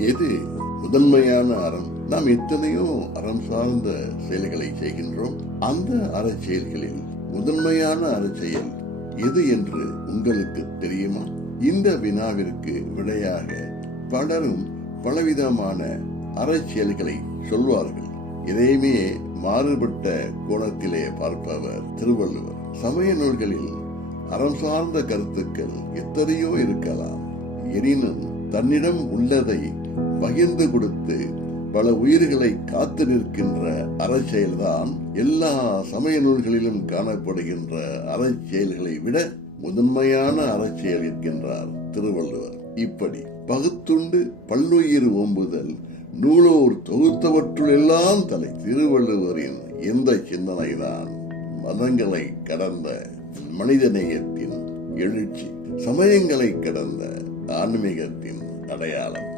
எது முதன்மையான அறம்? நாம் எத்தனையோ அறம் சார்ந்த செயல்களை செய்கின்றோம். அந்த அறச்செயல்களில் முதன்மையான அறச்செயல் எது என்று உங்களுக்கு தெரியுமா? இந்த வினாவிற்கு விடையாக பலரும் பலவிதமான அறச்செயல்களை சொல்வார்கள். இதையுமே மாறுபட்ட கோணத்திலே பார்ப்பவர் திருவள்ளுவர். சமய நூல்களில் அறம் சார்ந்த கருத்துக்கள் எத்தனையோ இருக்கலாம். எனினும் தன்னிடம் உள்ளதை பகிர்ந்து கொடுத்து பல உயிர்களை காத்து நிற்கின்ற அறச்செயல்தான் எல்லா சமய நூல்களிலும் காணப்படுகின்ற அறச்செயல்களை விட முதன்மையான அறச்செயல் இருக்கின்றார் திருவள்ளுவர். இப்படி பகுத்துண்டு பல்லுயிர் ஓம்புதல் நூலோர் தொகுத்தவற்றுள் எல்லாம் தலை திருவள்ளுவரின் எந்த சிந்தனைதான்? மதங்களை கடந்த மனிதநேயத்தின் எழுச்சி சமயங்களை கடந்த ஆன்மீகத்தின் அடையாளம்.